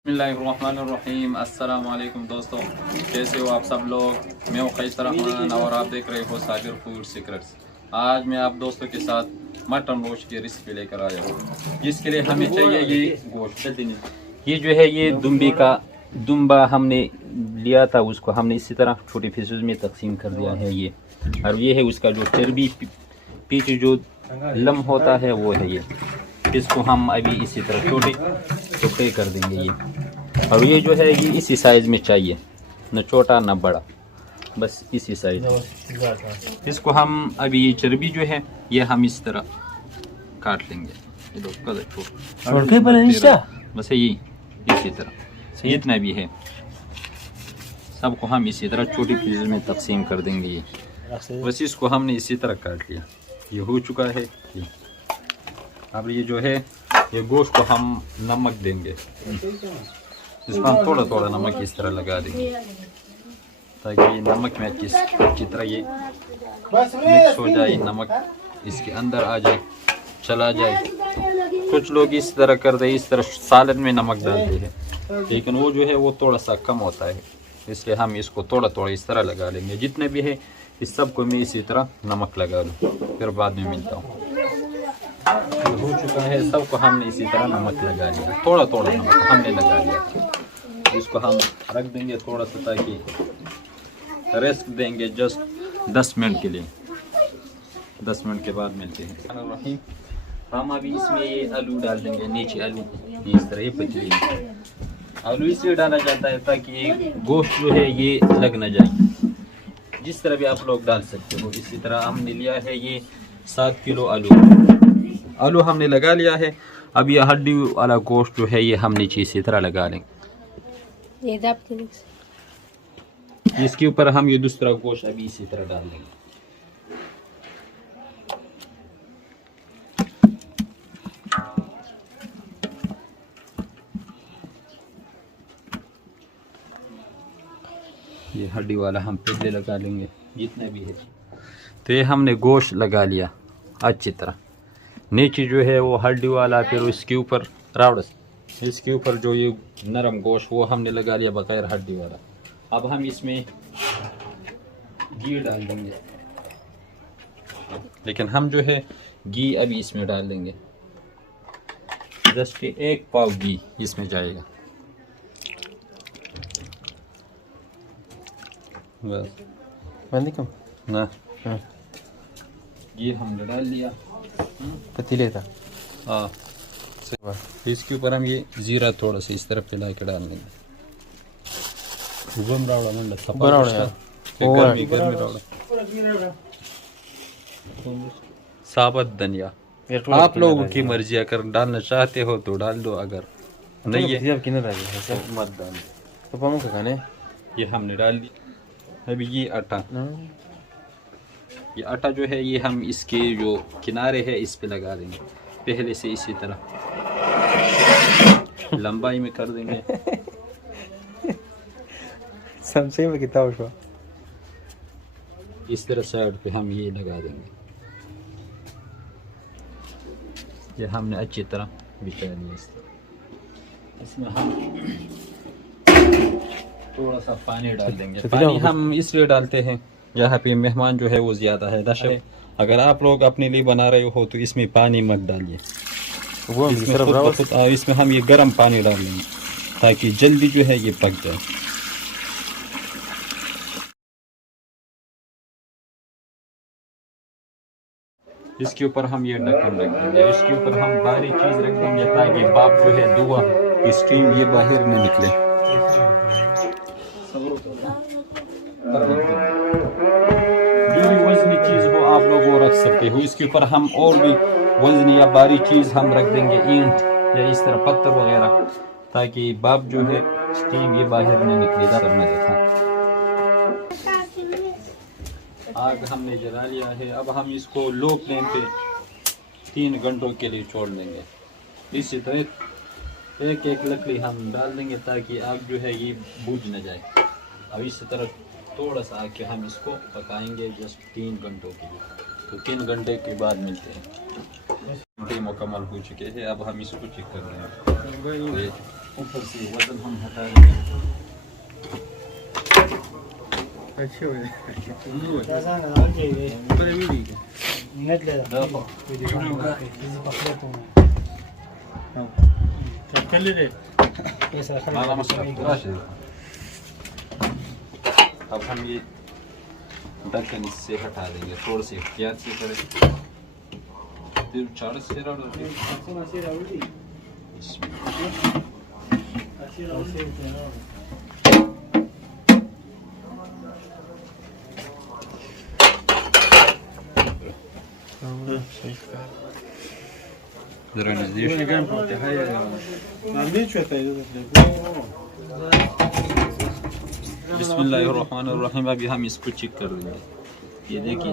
बिस्मिल्लाहिर्रहमानिर्रहीम। अस्सलाम वालेकुम दोस्तों, कैसे हो आप सब लोग। मैं हूँ कैसर रहमान और आप देख रहे हो साबिर फूड सीक्रेट्स। आज मैं आप दोस्तों के साथ मटन गोश्त की रेसिपी लेकर आया हूँ, जिसके लिए हमें चाहिए ये गोश्त। ये जो है ये दुम्बा हमने लिया था, उसको हमने इसी तरह छोटे पीसेस में तकसीम कर दिया है ये। और ये है उसका जो चर्बी पीछे जो लम होता है वो है ये। इसको हम अभी इसी तरह छोटे टुकड़े कर देंगे ये। और ये जो है ये इसी साइज़ में चाहिए, न छोटा न बड़ा, बस इसी साइज़ में। इसको हम अभी ये चर्बी जो है ये हम इस तरह काट लेंगे। बस यही इसी तरह जितना भी है सबको हम इसी तरह छोटी पीस में तकसीम कर देंगे ये। बस इसको हमने इसी तरह काट लिया, ये हो चुका है ये। अब ये जो है ये गोश्त को हम नमक देंगे, इसमें हम थोड़ा थोड़ा नमक इस तरह लगा देंगे ताकि ये नमक में अच्छी तरह ये मिक्स हो जाए, नमक इसके अंदर आ जाए, चला जाए। कुछ लोग इस तरह करते हैं, इस तरह सालन में नमक डालते हैं, लेकिन वो जो है वो थोड़ा सा कम होता है, इसलिए हम इसको थोड़ा थोड़ा इस तरह लगा लेंगे। जितने भी है इस सबको मैं इसी तरह नमक लगा लूँ, फिर बाद में मिलता हूँ। हो चुका है, सबको हमने इसी तरह नमक लगा लिया, थोड़ा थोड़ा नमक हमने लगा लिया। इसको हम रख देंगे थोड़ा सा ताकि रेस्ट देंगे जस्ट 10 मिनट के लिए। 10 मिनट के बाद मिलते हैं। हम अभी इसमें ये आलू डाल देंगे, नीचे आलू इस तरह ये पतली। आलू इसलिए डाला जाता है ताकि गोश्त जो है ये लग न जाए, जिस तरह भी आप लोग डाल सकते हो। इसी तरह हमने लिया है ये 7 किलो आलू हमने लगा लिया है। अब ये हड्डी वाला गोश्त जो है ये हम नीचे इसी तरह लगा लेंगे। इसके ऊपर हम ये दूसरा गोश्त अभी इसी तरह डाल देंगे। ये हड्डी वाला हम पहले लगा लेंगे जितना भी है। तो ये हमने गोश्त लगा लिया अच्छी तरह, नीचे जो है वो हड्डी वाला, फिर इसके ऊपर रावड़स, इसके ऊपर जो ये नरम गोश्त वो हमने लगा लिया बगैर हड्डी वाला। अब हम इसमें घी डाल देंगे, लेकिन हम जो है घी अभी इसमें डाल देंगे, जस्ट 1 पाव घी इसमें जाएगा बस। कम ना घी हमने डाल लिया पतीले था। हाँ, इसके ऊपर हम ये जीरा थोड़ा सा इस तरफ पिला के डाल देंगे। साबुत धनिया आप लोगों की मर्जी, अगर डालना चाहते हो तो डाल दो, अगर नहीं है तो मत डाल। ये हमने डाल दिया। अभी ये आटा जो है ये हम इसके जो किनारे है इस पे लगा देंगे, पहले से इसी तरह लंबाई में कर देंगे। समझे में कितना हुआ, इस तरह साइड पे हम ये लगा देंगे। ये हमने अच्छी तरह बिछा दिया। इसमें हम थोड़ा सा पानी डाल देंगे। पानी हम इसलिए डालते हैं यहाँ पे मेहमान जो है वो ज़्यादा है, दश है। अगर आप लोग अपने लिए बना रहे हो तो इसमें पानी मत डालिए, इसमें हम ये गर्म पानी डाल देंगे ताकि जल्दी जो है ये पक जाए। इसके ऊपर हम ये ढक्कन रख देंगे, इसके ऊपर हम बारीक चीज़ रख देंगे ताकि भाप जो है धुआं स्टीम ये बाहर न निकले। जो भी वजनी चीज़ हो आप लोग वो रख सकते हो। इसके ऊपर हम और भी वजनी या बारी चीज़ हम रख देंगे, ईंट या इस तरह पत्थर वगैरह, ताकि भाप जो है स्टीम ये बाहर नहीं निकलेगा। सबने देखा आग हमने जला लिया है। अब हम इसको लो फ्लेम पे 3 घंटों के लिए छोड़ देंगे। इसी तरह एक एक लकड़ी हम डाल देंगे ताकि आग जो है ये बुझ न जाए। अब इसी तरह थोड़ा सा आके हम इसको पकाएंगे जस्ट 3 घंटों के लिए। तो 3 घंटे के बाद मिलते हैं। घंटे मुकम्मल हो चुके हैं, अब हम इसको चेक कर रहे हैं। ये ऊपर से वजन हम हटा देंगे। अच्छे हुए अब हम ये ढक्कन इससे हटा देंगे, थोड़ा सी एहतियात से करें। जरा नजदीक बिस्मिल्लाहिर्रहमानिर्रहीम। अभी हम इसको चेक कर देंगे। ये देखिए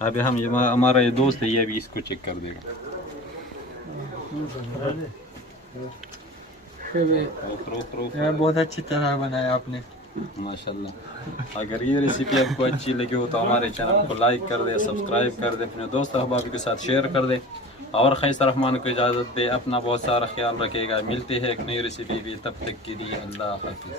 अभी हम ये हमारा ये दोस्त है, ये अभी इसको चेक कर देगा। बहुत अच्छी तरह बनाया आपने, माशाल्लाह। अगर ये रेसिपी आपको अच्छी लगी हो तो हमारे चैनल को लाइक कर दे, सब्सक्राइब कर दे, अपने दोस्त अहबाब के साथ शेयर कर दे और खैसर रहमान को इजाज़त दे। अपना बहुत सारा ख्याल रखेगा। मिलते हैं एक नई रेसिपी भी, तब तक के लिए अल्लाह हाफिज़।